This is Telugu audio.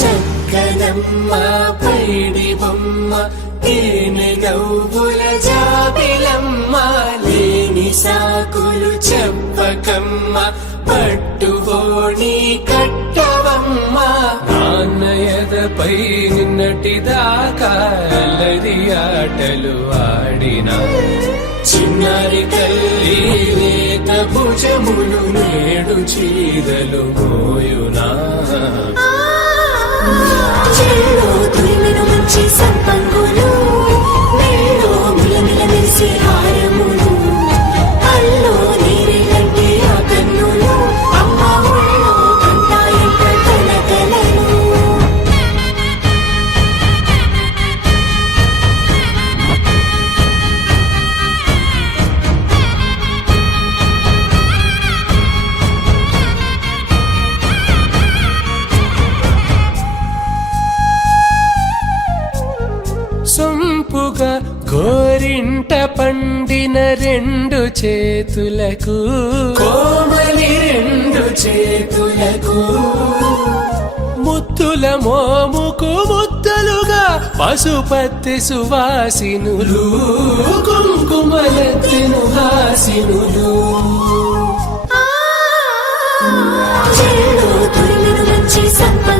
చక్కనమ్మ పైడి బొమ్మ తేనె నవ్వుల జాబిలమ్మ లేని సాకులు చెప్పకమ్మ పట్టుబోణి కట్టవమ్మ నాన్నయదపై నిన్నటిదాకా అల్లరి ఆటలు ఆడినా చిన్నారి తల్లి లేత భుజములు నేడు చీదలు మోయునా చెల్లో తురిమెను మంచి సంపంగులు మెల్లో మిలమిల మెరిసే హారములు అల్లో నీరెలంటే ఆ కన్నులు అమ్మ ఒళ్ళో కంటాయంట కలకలను సొంపుగా గోరింట పండిన రెండు చేతులకు కోమలి రెండు చేతులకు ముత్తుల మోముకు ముద్దలుగా పశుపతి సువాసినులు కుంకుమలెత్తెను హాసినులు చెల్లో తురిమెను మంచి సంపంగులు